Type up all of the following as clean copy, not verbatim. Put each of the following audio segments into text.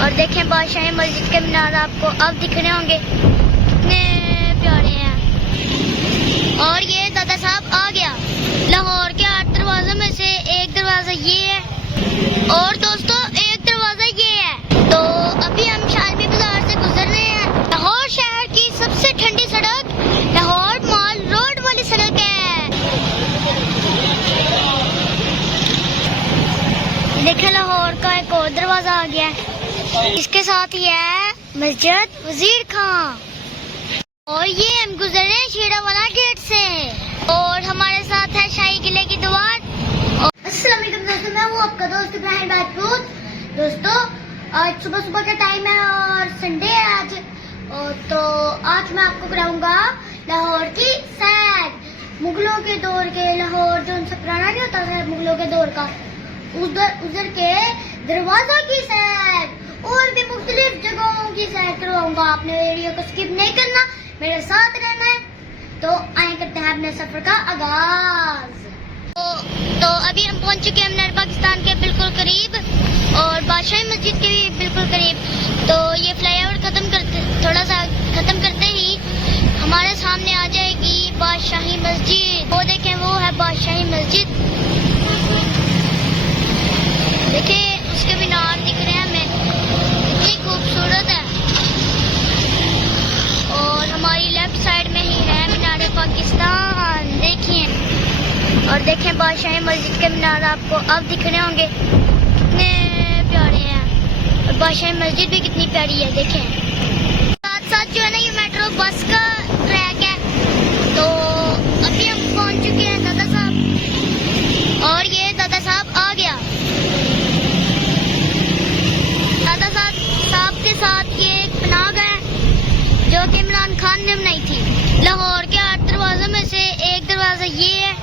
और देखें बादशाही मस्जिद के मीनार आपको अब दिख रहे होंगे, कितने प्यारे हैं। और ये दादा साहब आ गया। लाहौर के 8 दरवाजों में से एक दरवाजा ये है और दोस्तों एक दरवाजा ये है। तो अभी हम शालमी बाजार से गुजर रहे हैं। लाहौर शहर की सबसे ठंडी सड़क लाहौर मॉल रोड वाली सड़क है। देखें लाहौर का एक और दरवाजा आ गया है, इसके साथ ही है मस्जिद वजीर खां। और ये हम गुजर रहे हैं शेरावाला गेट से और हमारे साथ है शाही किले की दीवार। अस्सलाम वालेकुम दोस्तों, मैं हूँ आपका दोस्त इब्राहिम राजपूत। दोस्तों आज सुबह सुबह का टाइम है और संडे है आज, और तो आज मैं आपको कराऊंगा लाहौर की सैर। मुगलों के दौर के लाहौर जो उनसे पुराना नहीं होता था मुगलों के दौर का, उधर के दरवाजा की सैर और भी मुख्तलिफ जगहों की सैर करवाऊंगा। आपने वीडियो को स्किप नहीं करना, मेरे साथ रहना है। तो आए करते हैं अपने सफर का आगाज। तो अभी हम पहुंच चुके हैं नर पाकिस्तान के बिल्कुल करीब और बादशाही मस्जिद के भी बिल्कुल करीब। तो ये फ्लाईओवर थोड़ा सा खत्म करते ही हमारे सामने आ जाएगी बादशाही मस्जिद। वो देखें, वो है बादशाही मस्जिद। देखिए उसके मीनार दिख रहे हैं हमें, कितनी खूबसूरत है। और हमारी लेफ्ट साइड में ही है मीनार पाकिस्तान, देखिए। और देखें बादशाही मस्जिद के मीनार आपको अब दिख रहे होंगे, कितने प्यारे हैं। और बादशाही मस्जिद भी कितनी प्यारी है, देखें। साथ साथ जो है ना ये मेट्रो बस का ट्रैक है। तो अभी हम पहुंच चुके हैं दादा साहब और ये दादा साहब आ गया। दादा साहब के साथ ये एक पनाह है जो कि इमरान खान ने बनाई थी। लाहौर के 8 दरवाजों में से एक दरवाजा ये है।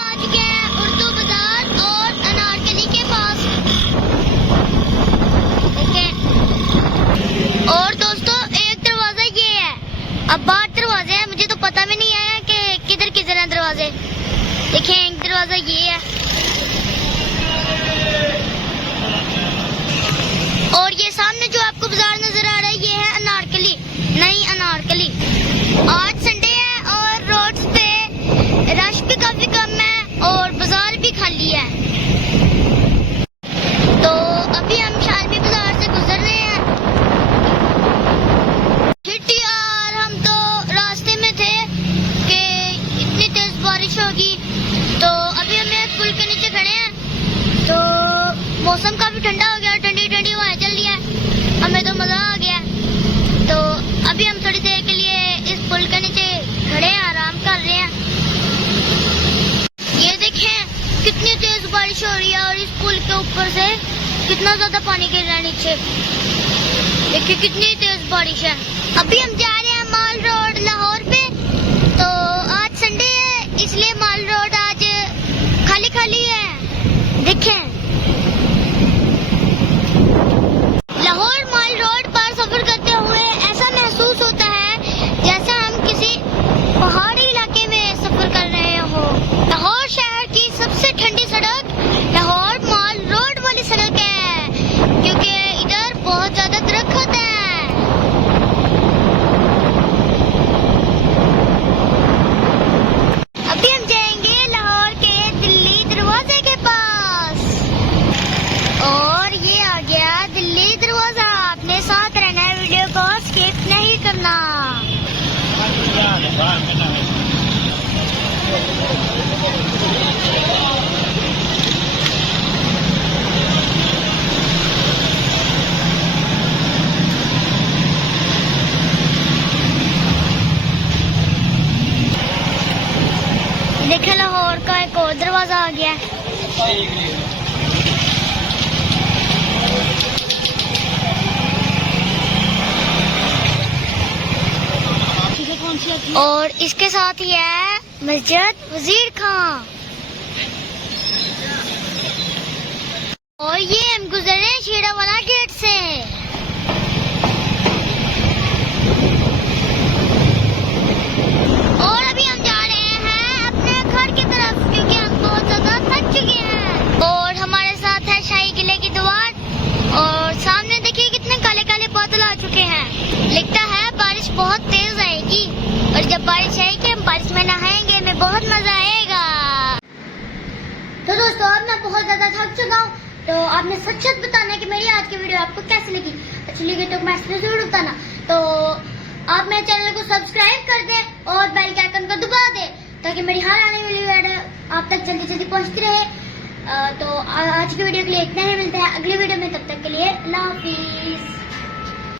आ चुके हैं उर्दू बाजार और अनारकली के पास, देखें। और दोस्तों एक दरवाजा ये है, अब 8 दरवाजे हैं, मुझे तो पता भी नहीं आया कि किधर हैं दरवाजे। देखें एक दरवाजा ये है और ये सामने जो आपको बाजार नजर आ रहा है ये है अनारकली, नई अनारकली। आज संडे है और रोड्स पे रश भी काफी कम है और बाजार भी खाली है। तो अभी हम शालमी बाजार से गुजर रहे हैं। हिट यार, हम तो रास्ते में थे कि इतनी तेज बारिश होगी। तो अभी हम एक पुल के नीचे खड़े हैं। तो मौसम काफी ठंडा हो गया, ठंडी ठंडी हवाएं चल रही है, हमें तो मजा आ गया। तो अभी हम थोड़ी देर के लिए इस पुल के नीचे खड़े हैं, आराम कर रहे हैं। ये देखें कितनी तेज बारिश हो रही है और इस पुल के ऊपर से कितना ज्यादा पानी गिर रहा है नीचे। देखिए कितनी तेज बारिश है। अभी हम जा रहे हैं मॉल रोड लाहौर पे। तो आज संडे है इसलिए मॉल रोड आज खाली खाली है, देखें। लाहौर मॉल रोड पर सफर करते हुए ऐसा महसूस होता है जैसे हम किसी पहाड़ी इलाके में सफर कर रहे हो। लाहौर शहर की सबसे ठंडी सड़क लाहौर मॉल रोड वाली सड़क है क्योंकि इधर बहुत ज्यादा दरख्त है। अभी हम जाएंगे लाहौर के दिल्ली दरवाजे के पास और ये आ गया दिल्ली दरवाजा। आपने साथ रहना है, वीडियो को स्किप नहीं करना। देखिए लाहौर का एक और दरवाजा आ गया है। और इसके साथ ही है मस्जिद वजीर खां। और ये हम गुजर रहे हैं शेरावाला गेट से। और अभी हम जा रहे हैं अपने घर की तरफ क्योंकि हम बहुत ज्यादा थक चुके अब मैं बहुत ज्यादा थक चुका हूँ, तो आपने सच सच बताना है कि मेरी आज की वीडियो आपको कैसी लगी। अच्छी लगी तो कमेंट्स में जरूर बताना। तो आप मेरे चैनल को सब्सक्राइब कर दें और बेल के आइकन को दबा दें ताकि मेरी हर आने वाली वीडियो आप तक जल्दी जल्दी पहुंचती रहे। तो आज की वीडियो के लिए इतना ही, मिलते हैं अगली वीडियो में, तब तक के लिए अल्लाह हाफिज।